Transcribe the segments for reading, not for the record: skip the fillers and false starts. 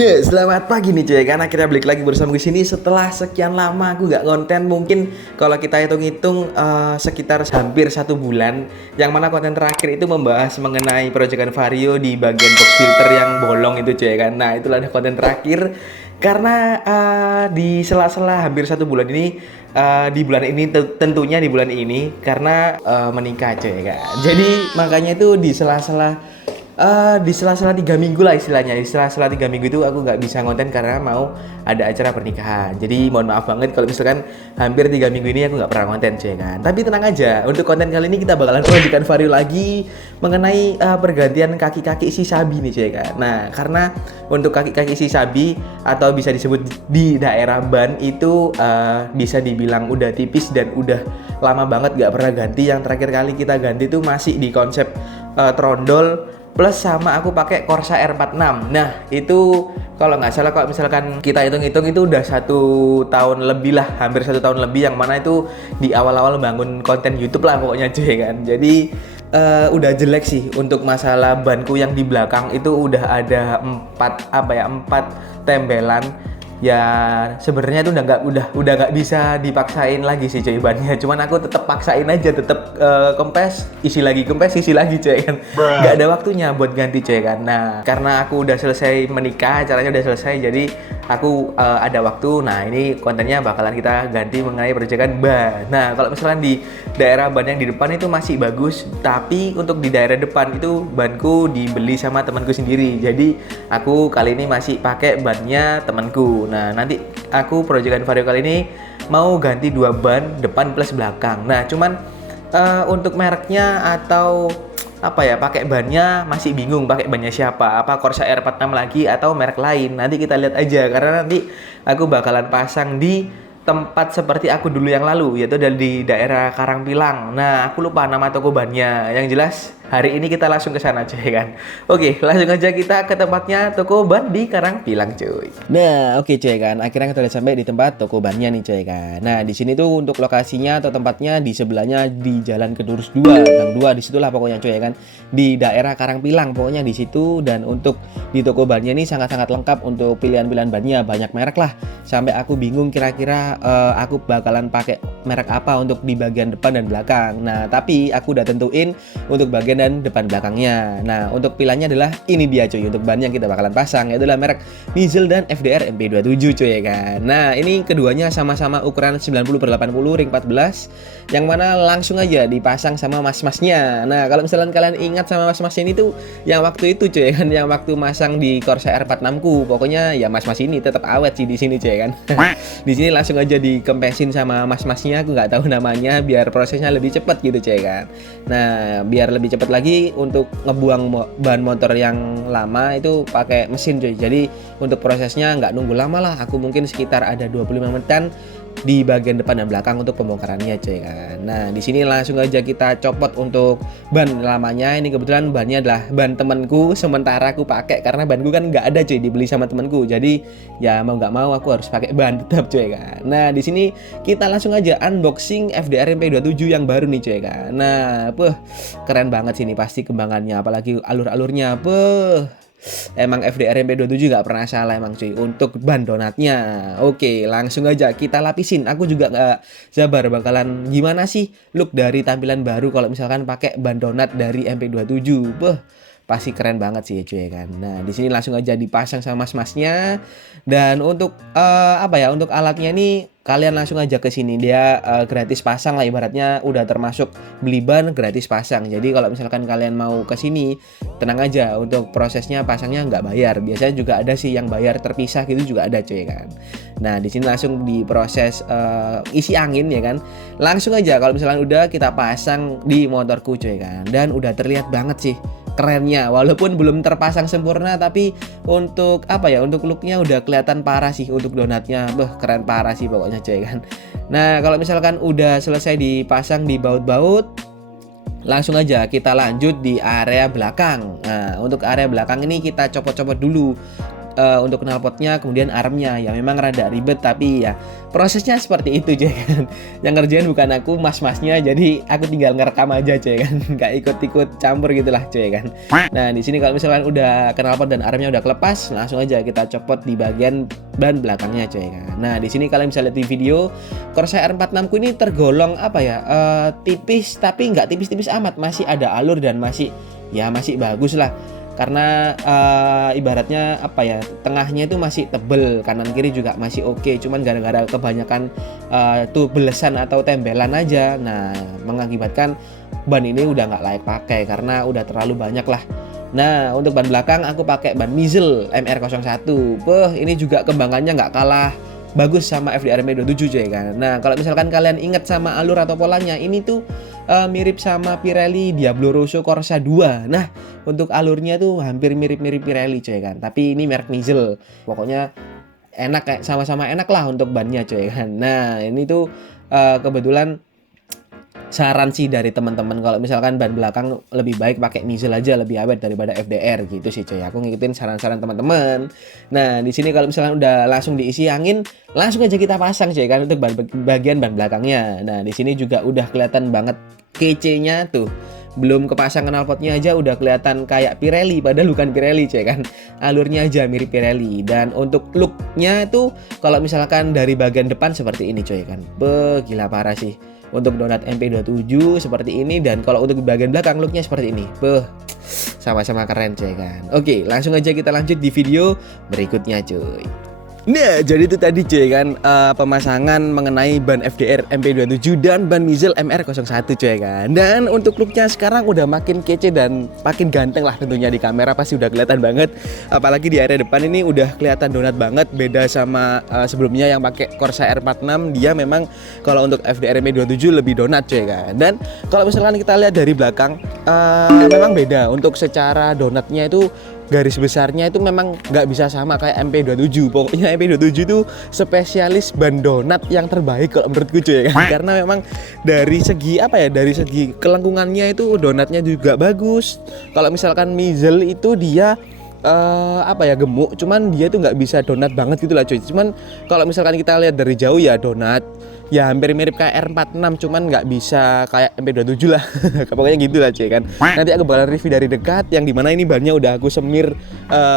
Nih, selamat pagi nih cuy, kan akhirnya balik lagi bersama gue sini setelah sekian lama aku gak konten. Mungkin kalau kita hitung-hitung sekitar hampir 1 bulan. Yang mana konten terakhir itu membahas mengenai proyekan Vario di bagian box filter yang bolong itu cuy kan. Nah, itulah konten terakhir. Karena di sela-sela hampir 1 bulan ini, di bulan ini tentunya di bulan ini karena menikah cuy kan. Jadi makanya itu di sela-sela 3 minggu lah istilahnya. Di sela-sela 3 minggu itu aku nggak bisa konten karena mau ada acara pernikahan. Jadi mohon maaf banget kalau misalkan hampir 3 minggu ini aku nggak pernah konten cuy kan. Tapi tenang aja, untuk konten kali ini kita bakalan melanjutkan Vario lagi mengenai pergantian kaki-kaki si Sabi nih cuy kan. Nah, karena untuk kaki-kaki si Sabi atau bisa disebut di daerah ban itu bisa dibilang udah tipis dan udah lama banget nggak pernah ganti. Yang terakhir kali kita ganti itu masih di konsep trondol plus sama aku pakai Corsa R46. Nah, itu kalau nggak salah kalau misalkan kita hitung-hitung itu udah 1 tahun lebih lah, hampir 1 tahun lebih, yang mana itu di awal-awal bangun konten YouTube lah pokoknya cuy kan. Jadi udah jelek sih untuk masalah banku yang di belakang itu udah ada 4 tembelan. Ya sebenarnya itu udah nggak bisa dipaksain lagi sih cuy bannya. Cuman aku tetap paksain aja, tetap kempes, isi lagi cuy kan. Nggak ada waktunya buat ganti cuy kan. Nah, karena aku udah selesai menikah, acaranya udah selesai, jadi aku ada waktu. Nah, ini kontennya bakalan kita ganti mengenai proyekan ban. Nah, kalau misalkan di daerah ban yang di depan itu masih bagus, tapi untuk di daerah depan itu banku dibeli sama temanku sendiri. Jadi aku kali ini masih pakai bannya temanku. Nah, nanti aku proyekan Vario kali ini mau ganti 2 ban depan plus belakang. Nah, cuman untuk mereknya atau apa ya, pakai bannya masih bingung pakai bannya siapa, apa Corsa R46 lagi atau merek lain. Nanti kita lihat aja, karena nanti aku bakalan pasang di tempat seperti aku dulu yang lalu, yaitu di daerah Karangpilang. Nah, aku lupa nama toko bannya. Yang jelas hari ini kita langsung ke sana cuy kan. Oke, langsung aja kita ke tempatnya toko ban di Karangpilang cuy. Nah, oke cuy kan. Akhirnya kita udah sampai di tempat toko bannya nih cuy kan. Nah, di sini tuh untuk lokasinya atau tempatnya di sebelahnya di Jalan Kedurus 2, Gang 2, disitulah pokoknya cuy kan. Di daerah Karangpilang pokoknya di situ. Dan untuk di toko bannya ini sangat-sangat lengkap untuk pilihan-pilihan bannya, banyak merek lah. Sampai aku bingung kira-kira aku bakalan pakai merek apa untuk di bagian depan dan belakang. Nah, tapi aku udah tentuin untuk bagian dan depan belakangnya. Nah, untuk pilihannya adalah ini dia cuy, untuk ban yang kita bakalan pasang, yaitu adalah merek Nizel dan FDR MP27 cuy kan. Nah, ini keduanya sama-sama ukuran 90/80 ring 14, yang mana langsung aja dipasang sama mas-masnya. Nah, kalau misalkan kalian ingat sama mas-masnya ini tuh yang waktu itu cuy kan, yang waktu masang di Corsa R46 ku, pokoknya ya mas-mas ini tetap awet sih di sini cuy kan. Di sini langsung aja dikempesin sama mas-masnya, aku nggak tahu namanya, biar prosesnya lebih cepat gitu cuy kan. Nah, biar lebih cepat lagi untuk ngebuang ban motor yang lama itu pakai mesin cuy. Jadi untuk prosesnya nggak nunggu lama lah, aku mungkin sekitar ada 25 menitan di bagian depan dan belakang untuk pembongkarannya cuy kan. Nah, di sini langsung aja kita copot untuk ban lamanya. Ini kebetulan bannya adalah ban temanku, sementara aku pakai karena banku kan nggak ada cuy, dibeli sama temanku. Jadi ya mau nggak mau aku harus pakai ban tetap cuy kan. Nah, di sini kita langsung aja unboxing FDR MP27 yang baru nih cuy kan. Nah, keren banget sih ini pasti kembangannya, apalagi alur-alurnya. Emang FDR MP27 gak pernah salah emang cuy untuk ban donatnya. Oke, langsung aja kita lapisin. Aku juga gak sabar bakalan gimana sih look dari tampilan baru kalau misalkan pakai ban donat dari MP27. Pasti keren banget sih cuy kan. Nah, di sini langsung aja dipasang sama mas-masnya. Dan untuk untuk alatnya ini kalian langsung aja ke sini, dia gratis pasang lah, ibaratnya udah termasuk beli ban gratis pasang. Jadi kalau misalkan kalian mau ke sini, tenang aja, untuk prosesnya pasangnya nggak bayar. Biasanya juga ada sih yang bayar terpisah gitu, juga ada cuy kan. Nah, di sini langsung diproses isi angin ya kan. Langsung aja kalau misalkan udah kita pasang di motorku cuy kan. Dan udah terlihat banget sih kerennya, walaupun belum terpasang sempurna, tapi untuk untuk looknya udah kelihatan parah sih untuk donatnya. Keren parah sih pokoknya cuy kan. Nah, kalau misalkan udah selesai dipasang di baut-baut, langsung aja kita lanjut di area belakang. Nah, untuk area belakang ini kita copot-copot dulu untuk knalpotnya, kemudian armnya. Ya memang rada ribet, tapi ya prosesnya seperti itu cuy kan. Yang ngerjain bukan aku, mas-masnya, jadi aku tinggal ngerekam aja cuy kan. Nggak ikut-ikut campur gitulah cuy kan. Nah di sini kalau misalkan udah knalpot dan armnya udah kelepas, langsung aja kita copot di bagian ban belakangnya cuy kan. Nah di sini kalian bisa lihat di video Corsair R46 ku ini tergolong apa ya, tipis, tapi nggak tipis-tipis amat, masih ada alur dan masih bagus lah. Karena ibaratnya apa ya, tengahnya itu masih tebel, kanan kiri juga masih oke. Cuman gara-gara kebanyakan tuh belesan atau tembelan aja, nah mengakibatkan ban ini udah nggak layak pakai karena udah terlalu banyak lah. Nah untuk ban belakang aku pakai ban Mizel MR01. Ini juga kembangannya nggak kalah bagus sama FDR MP27 cuy kan. Nah kalau misalkan kalian inget sama alur atau polanya, ini tuh mirip sama Pirelli Diablo Rosso Corsa 2. Nah untuk alurnya tuh hampir mirip-mirip Pirelli cuy kan, tapi ini merek Mizel. Pokoknya enak, kayak sama-sama enak lah untuk bannya cuy kan. Nah ini tuh kebetulan saran sih dari teman-teman, kalau misalkan ban belakang lebih baik pakai Mizel aja, lebih awet daripada FDR gitu sih coy. Aku ngikutin saran-saran teman-teman. Nah di sini kalau misalkan udah langsung diisi angin, langsung aja kita pasang coy kan untuk bagian ban belakangnya. Nah di sini juga udah kelihatan banget kece-nya tuh. Belum kepasang knalpotnya aja udah kelihatan kayak Pirelli, padahal bukan Pirelli coy kan. Alurnya aja mirip Pirelli. Dan untuk looknya tuh kalau misalkan dari bagian depan seperti ini coy kan, gila parah sih. Untuk donat MP27 seperti ini, dan kalau untuk bagian belakang looknya seperti ini. Sama-sama keren coy kan. Oke, langsung aja kita lanjut di video berikutnya cuy. Nah, jadi itu tadi cuy kan, pemasangan mengenai ban FDR MP27 dan ban Mizel MR01 cuy kan. Dan untuk looknya sekarang udah makin kece dan makin ganteng lah tentunya, di kamera pasti udah kelihatan banget. Apalagi di area depan ini udah kelihatan donat banget, beda sama sebelumnya yang pakai Corsair R46. Dia memang kalau untuk FDR MP27 lebih donat cuy kan. Dan kalau misalkan kita lihat dari belakang, memang beda. Untuk secara donatnya itu, garis besarnya itu memang nggak bisa sama kayak MP27. Pokoknya MP27 itu spesialis ban donat yang terbaik kalau menurutku cuy ya kan. Karena memang dari segi apa ya, dari segi kelengkungannya itu donatnya juga bagus. Kalau misalkan Mizel itu dia apa ya, gemuk, cuman dia tuh nggak bisa donat banget gitu lah cuy. Cuman kalau misalkan kita lihat dari jauh ya donat, ya hampir mirip kayak R46, cuman nggak bisa kayak MP27 lah. Pokoknya gitu lah cuy kan. Nanti aku bakal review dari dekat, yang dimana ini bannya udah aku semir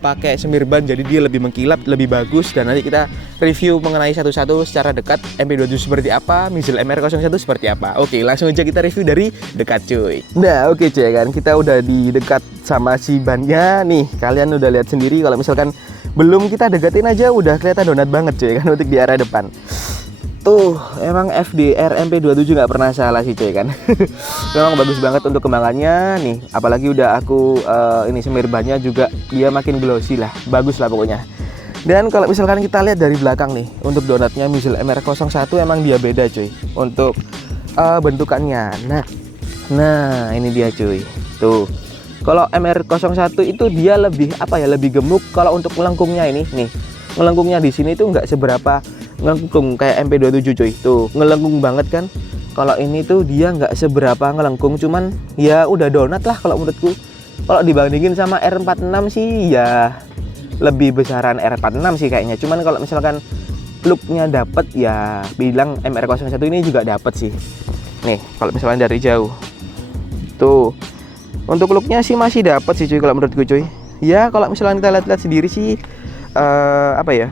pakai semir ban, jadi dia lebih mengkilap, lebih bagus. Dan nanti kita review mengenai satu-satu secara dekat, MP27 seperti apa, Mizel MR01 seperti apa. Oke, langsung aja kita review dari dekat cuy. Nah oke cuy kan, kita udah di dekat sama si bannya nih. Kalian udah lihat sendiri, kalau misalkan belum kita deketin aja udah kelihatan donat banget cuy kan untuk di area depan. Tuh, emang FDR MP27 nggak pernah salah sih cuy kan. Memang bagus banget untuk kembangannya nih. Apalagi udah aku ini semir bannya juga, dia makin glossy lah, bagus lah pokoknya. Dan kalau misalkan kita lihat dari belakang nih, untuk donatnya Mizel MR01 emang dia beda cuy untuk bentukannya. Nah ini dia cuy. Tuh, kalau MR01 itu dia lebih apa ya, lebih gemuk. Kalau untuk melengkungnya ini nih, melengkungnya di sini tuh nggak seberapa ngelengkung kayak MP27 cuy. Tuh ngelengkung banget kan. Kalau ini tuh dia nggak seberapa ngelengkung, cuman ya udah donat lah kalau menurutku. Kalau dibandingin sama R46 sih ya lebih besaran R46 sih kayaknya. Cuman kalau misalkan looknya dapet, ya bilang MR01 ini juga dapet sih. Nih kalau misalnya dari jauh tuh, untuk looknya sih masih dapet sih cuy kalau menurutku cuy. Ya kalau misalnya kita lihat-lihat sendiri sih apa ya,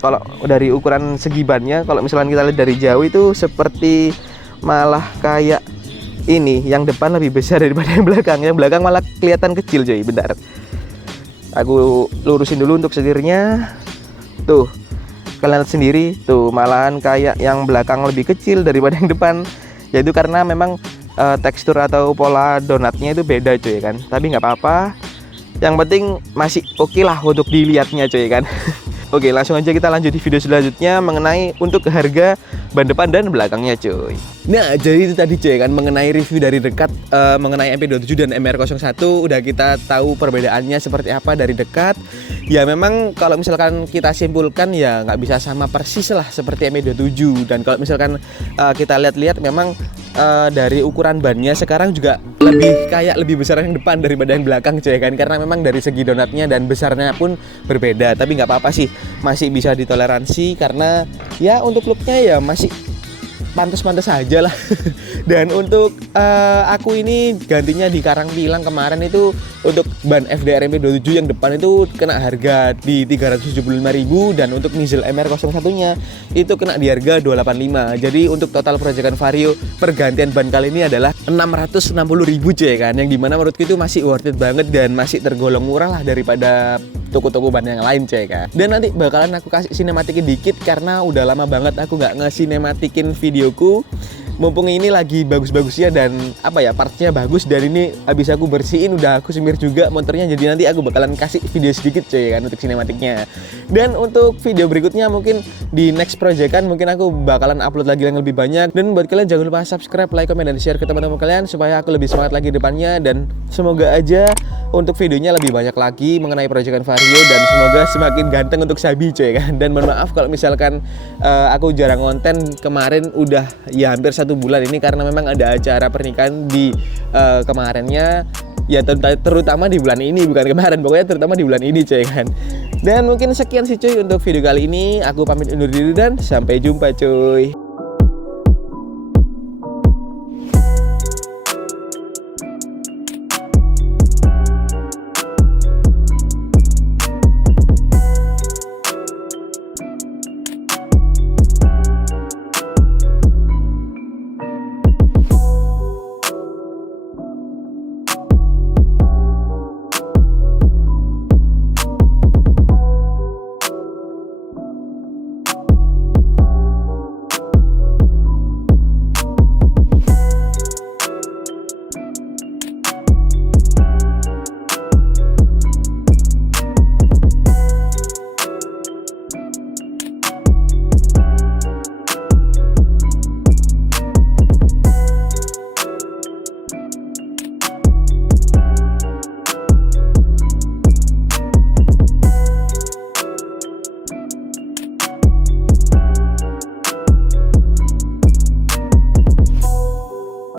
kalau dari ukuran segi bannya, kalau misalnya kita lihat dari jauh itu seperti malah kayak ini, yang depan lebih besar daripada yang belakang. Yang belakang malah kelihatan kecil cuy. Bentar, aku lurusin dulu untuk setirnya. Tuh kalian lihat sendiri tuh, malahan kayak yang belakang lebih kecil daripada yang depan. Yaitu karena memang tekstur atau pola donatnya itu beda cuy kan. Tapi nggak apa-apa, yang penting masih oke lah untuk dilihatnya cuy kan. Oke, langsung aja kita lanjut di video selanjutnya mengenai untuk harga ban depan dan belakangnya cuy. Nah jadi itu tadi cuy kan, mengenai review dari dekat mengenai MP27 dan MR01. Udah kita tahu perbedaannya seperti apa dari dekat. Ya memang kalau misalkan kita simpulkan ya nggak bisa sama persis lah seperti MP27. Dan kalau misalkan kita lihat-lihat memang dari ukuran bannya sekarang juga lebih besar yang depan daripada yang belakang cuy kan, karena memang dari segi donatnya dan besarnya pun berbeda. Tapi nggak apa-apa sih, masih bisa ditoleransi karena ya untuk looknya ya masih pantas-pantas aja lah. Dan untuk aku ini gantinya di Karang Pilang kemarin itu untuk ban FDR MP27 yang depan itu kena harga di 375.000, dan untuk Nissan MR01 nya itu kena di harga 285. Jadi untuk total proyekan Vario pergantian ban kali ini adalah 660.000 cuy kan, yang dimana menurutku itu masih worth it banget dan masih tergolong murah lah daripada toko-toko ban yang lain cuy kan. Dan nanti bakalan aku kasih sinematikin dikit karena udah lama banget aku nggak nge-sinematikin videoku. Mumpung ini lagi bagus-bagusnya dan apa ya, partnya bagus, dan ini habis aku bersihin, udah aku semir juga motornya, jadi nanti aku bakalan kasih video sedikit cuy kan untuk sinematiknya. Dan untuk video berikutnya mungkin di next proyekan mungkin aku bakalan upload lagi yang lebih banyak. Dan buat kalian jangan lupa subscribe, like, komen, dan share ke teman-teman kalian supaya aku lebih semangat lagi depannya. Dan semoga aja untuk videonya lebih banyak lagi mengenai proyekan Vario, dan semoga semakin ganteng untuk Sabi cuy kan. Dan mohon maaf kalau misalkan aku jarang konten kemarin, udah ya hampir 1 bulan ini karena memang ada acara pernikahan di kemarinnya ya, terutama di bulan ini, bukan kemarin, pokoknya terutama di bulan ini cuy kan. Dan mungkin sekian sih cuy untuk video kali ini, aku pamit undur diri dan sampai jumpa cuy.